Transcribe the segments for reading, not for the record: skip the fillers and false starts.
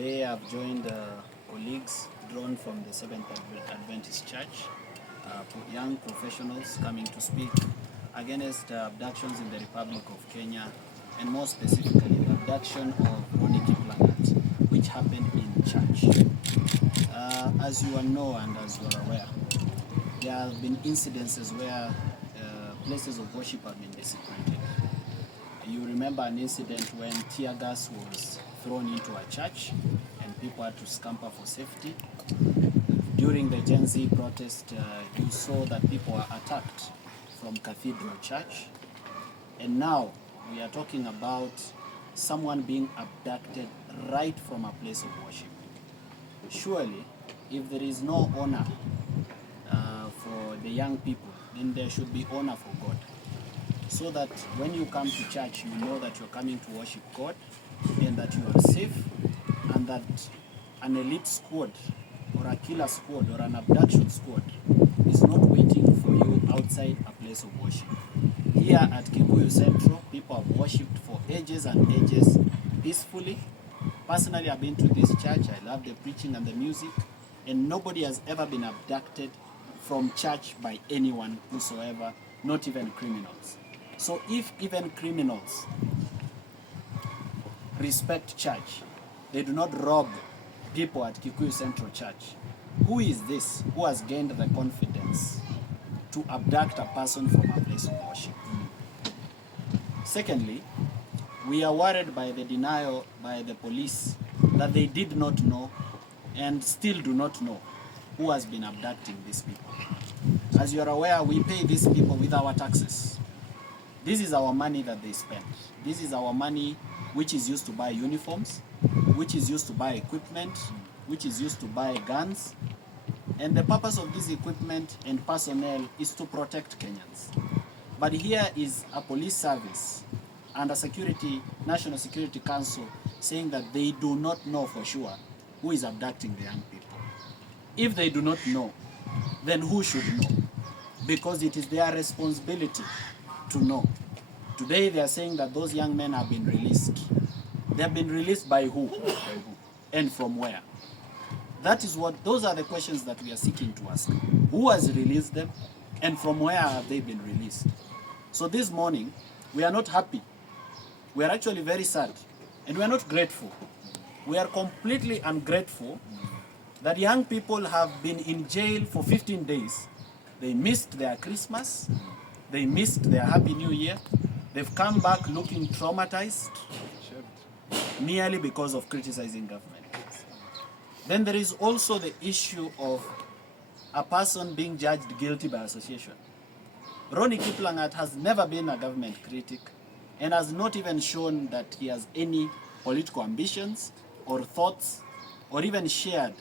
Today I've joined colleagues drawn from the Seventh Adventist Church, young professionals coming to speak against abductions in the Republic of Kenya, and more specifically the abduction of Ronnie Kiplangat, which happened in church. As you all know and as you are aware, there have been incidences where places of worship have been desecrated. You remember an incident when tear gas was thrown into a church and people had to scamper for safety. During the Gen Z protest, you saw that people were attacked from Cathedral Church. And now we are talking about someone being abducted right from a place of worship. Surely, if there is no honor for the young people, then there should be honor for God. So that when you come to church, you know that you're coming to worship God and that you are safe, and that an elite squad or a killer squad or an abduction squad is not waiting for you outside a place of worship. Here at Kikuyu Central, people have worshipped for ages and ages peacefully. Personally, I've been to this church. I love the preaching and the music, and nobody has ever been abducted from church by anyone whosoever, not even criminals. So if even criminals respect church, they do not rob people at Kikuyu Central Church, who is this who has gained the confidence to abduct a person from a place of worship? Secondly, we are worried by the denial by the police that they did not know and still do not know who has been abducting these people. As you are aware, we pay these people with our taxes. This is our money that they spend. This is our money which is used to buy uniforms, which is used to buy equipment, which is used to buy guns. And the purpose of this equipment and personnel is to protect Kenyans. But here is a police service and a National Security Council saying that they do not know for sure who is abducting the young people. If they do not know, then who should know? Because it is their responsibility to know. Today they are saying that those young men have been released. They have been released by who? And from where? Those are the questions that we are seeking to ask. Who has released them? And from where have they been released? So this morning, we are not happy. We are actually very sad. And we are not grateful. We are completely ungrateful that young people have been in jail for 15 days. They missed their Christmas. They missed their Happy New Year. They've come back looking traumatized, merely because of criticizing government. Then there is also the issue of a person being judged guilty by association. Ronnie Kiplangat has never been a government critic and has not even shown that he has any political ambitions or thoughts or even shared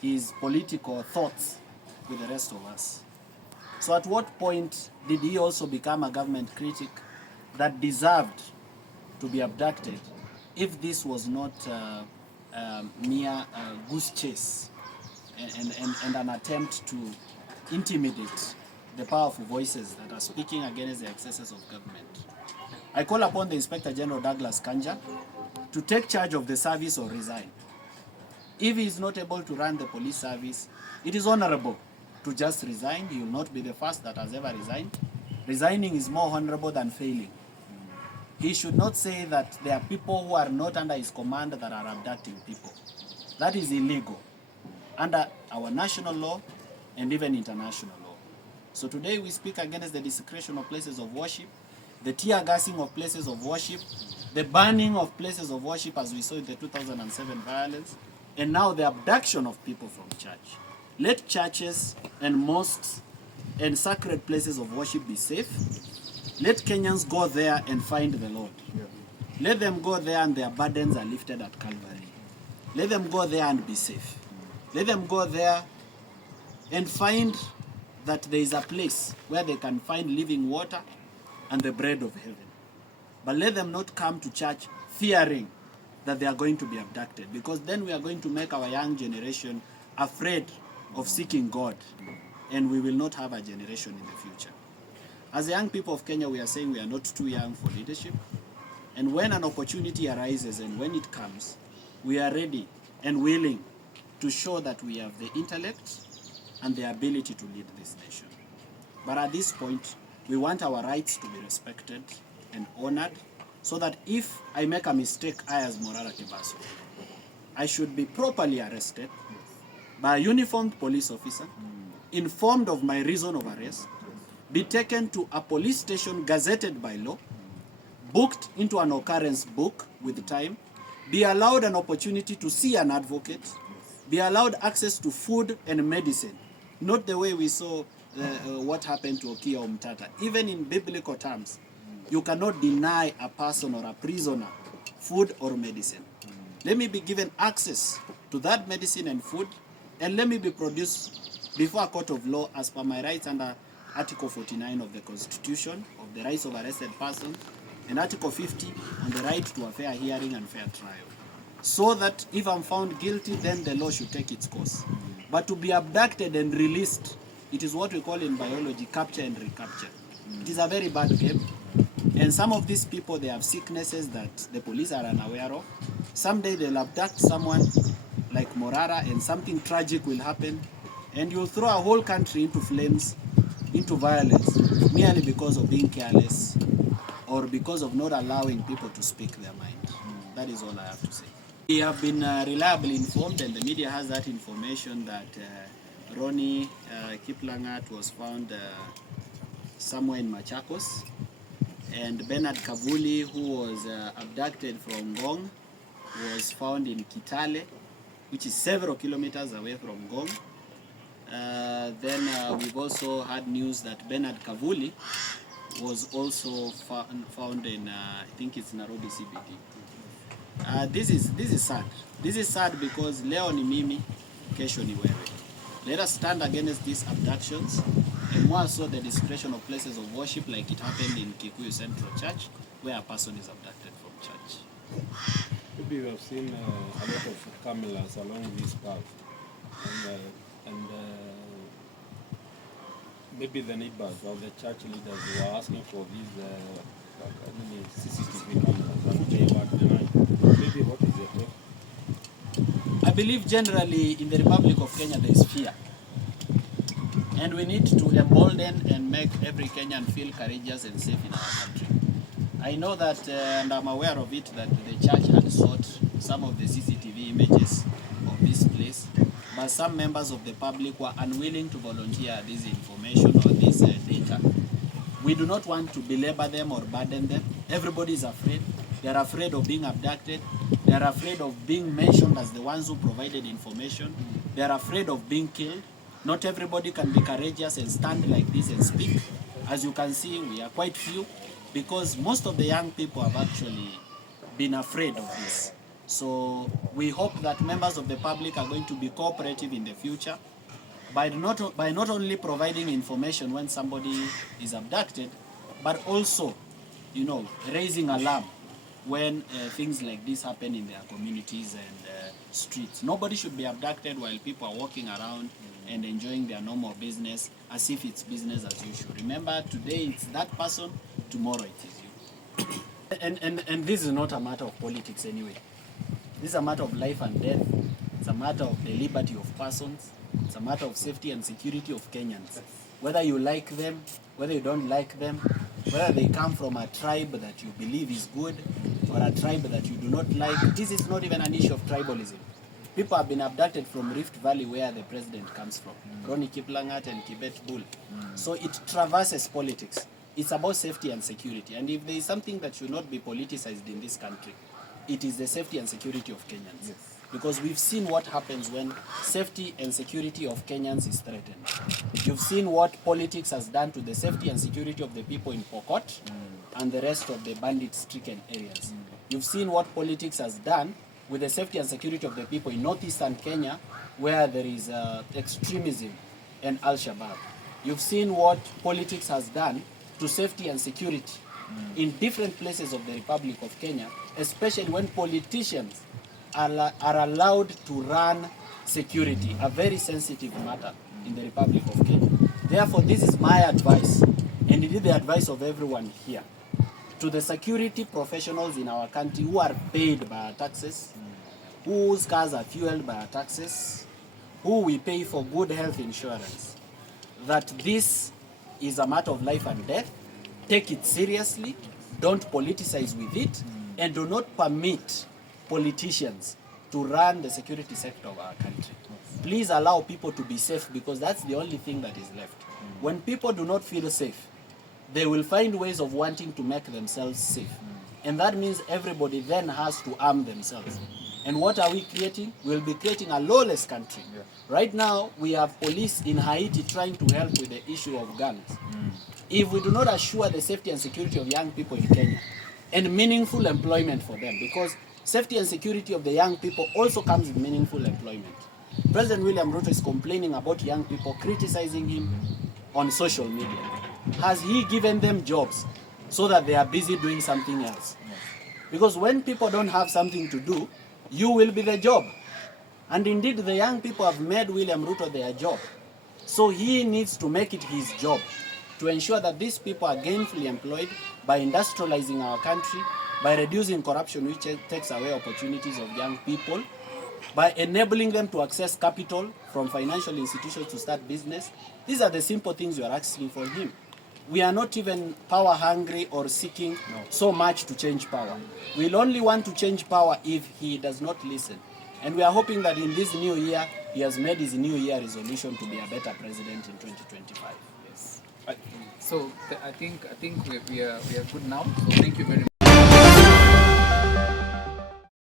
his political thoughts with the rest of us. So at what point did he also become a government critic that deserved to be abducted if this was not mere goose chase and an attempt to intimidate the powerful voices that are speaking against the excesses of government? I call upon the Inspector General Douglas Kanja to take charge of the service or resign. If he is not able to run the police service, it is honorable to just resign. He will not be the first that has ever resigned. Resigning is more honorable than failing. He should not say that there are people who are not under his command that are abducting people. That is illegal under our national law and even international law. So today we speak against the desecration of places of worship, the tear gassing of places of worship, the burning of places of worship as we saw in the 2007 violence, and now the abduction of people from church. Let churches and mosques and sacred places of worship be safe. Let Kenyans go there and find the Lord. Let them go there and their burdens are lifted at Calvary. Let them go there and be safe. Let them go there and find that there is a place where they can find living water and the bread of heaven. But let them not come to church fearing that they are going to be abducted, because then we are going to make our young generation afraid of seeking God, and we will not have a generation in the future. As the young people of Kenya, we are saying we are not too young for leadership. And when an opportunity arises and when it comes, we are ready and willing to show that we have the intellect and the ability to lead this nation. But at this point, we want our rights to be respected and honored, so that if I make a mistake, I as Morara Kebaso, I should be properly arrested by a uniformed police officer, informed of my reason of arrest, be taken to a police station gazetted by law, booked into an occurrence book with time, be allowed an opportunity to see an advocate, be allowed access to food and medicine. Not the way we saw what happened to Okia Omtata. Even in biblical terms, you cannot deny a person or a prisoner food or medicine. Let me be given access to that medicine and food, and let me be produced before a court of law as per my rights under Article 49 of the Constitution of the rights of arrested persons, and Article 50 on the right to a fair hearing and fair trial. So that if I'm found guilty, then the law should take its course. But to be abducted and released, it is what we call in biology capture and recapture. It is a very bad game. And some of these people, they have sicknesses that the police are unaware of. Someday they'll abduct someone like Morara and something tragic will happen. And you'll throw a whole country into flames, into violence, merely because of being careless or because of not allowing people to speak their mind. That is all I have to say. We have been reliably informed, and the media has that information, that Ronnie Kiplangat was found somewhere in Machakos, and Bernard Kavuli, who was abducted from Ngong, was found in Kitale, which is several kilometers away from Ngong. Then we've also had news that Bernard Kavuli was also found in, I think it's Nairobi CBD. This is sad. This is sad because leo ni mimi, kesho ni wewe. Let us stand against these abductions, and more so the desecration of places of worship, like it happened in Kikuyu Central Church, where a person is abducted from church. Maybe you have seen a lot of cameras along this path, and maybe the neighbors or the church leaders were asking for these CCTV cameras, and they were denied. Maybe what is your take? I believe generally in the Republic of Kenya there is fear. And we need to embolden and make every Kenyan feel courageous and safe in our country. I know that, and I'm aware of it, that the church had sought some of the CCTV images of this place, but some members of the public were unwilling to volunteer this information or this data. We do not want to belabor them or burden them. Everybody is afraid. They are afraid of being abducted. They are afraid of being mentioned as the ones who provided information. They are afraid of being killed. Not everybody can be courageous and stand like this and speak. As you can see, we are quite few, because most of the young people have actually been afraid of this. So we hope that members of the public are going to be cooperative in the future by not only providing information when somebody is abducted, but also, raising alarm when things like this happen in their communities and streets. Nobody should be abducted while people are walking around and enjoying their normal business as if it's business as usual. Remember, today it's that person, tomorrow it is you. and this is not a matter of politics anyway. This is a matter of life and death. It's a matter of the liberty of persons. It's a matter of safety and security of Kenyans. Whether you like them, whether you don't like them, whether they come from a tribe that you believe is good or a tribe that you do not like, this is not even an issue of tribalism. People have been abducted from Rift Valley, where the president comes from, Ronnie Kiplangat and Kibet Bull. So it traverses politics. It's about safety and security. And if there is something that should not be politicized in this country, it is the safety and security of Kenyans. Yes. Because we've seen what happens when safety and security of Kenyans is threatened. You've seen what politics has done to the safety and security of the people in Pokot and the rest of the bandit-stricken areas. You've seen what politics has done with the safety and security of the people in northeastern Kenya, where there is extremism and Al-Shabaab. You've seen what politics has done to safety and security in different places of the Republic of Kenya, especially when politicians are allowed to run security, a very sensitive matter in the Republic of Kenya. Therefore, this is my advice, and it is the advice of everyone here, to the security professionals in our country who are paid by our taxes, whose cars are fueled by our taxes, who we pay for good health insurance, that this is a matter of life and death. Take it seriously, don't politicize with it, and do not permit politicians to run the security sector of our country. Please allow people to be safe, because that's the only thing that is left. When people do not feel safe, they will find ways of wanting to make themselves safe. And that means everybody then has to arm themselves. And what are we creating? We'll be creating a lawless country. Yeah. Right now, we have police in Haiti trying to help with the issue of guns. If we do not assure the safety and security of young people in Kenya and meaningful employment for them, because safety and security of the young people also comes with meaningful employment. President William Ruto is complaining about young people, criticizing him on social media. Has he given them jobs so that they are busy doing something else? Because when people don't have something to do, you will be the job. And indeed, the young people have made William Ruto their job. So he needs to make it his job to ensure that these people are gainfully employed by industrializing our country, by reducing corruption, which takes away opportunities of young people, by enabling them to access capital from financial institutions to start business. These are the simple things we are asking for him. We are not even power hungry or seeking so much to change power. We'll only want to change power if he does not listen. And we are hoping that in this new year, he has made his new year resolution to be a better president in 2025. Yes. So I think we are good now. So thank you very much.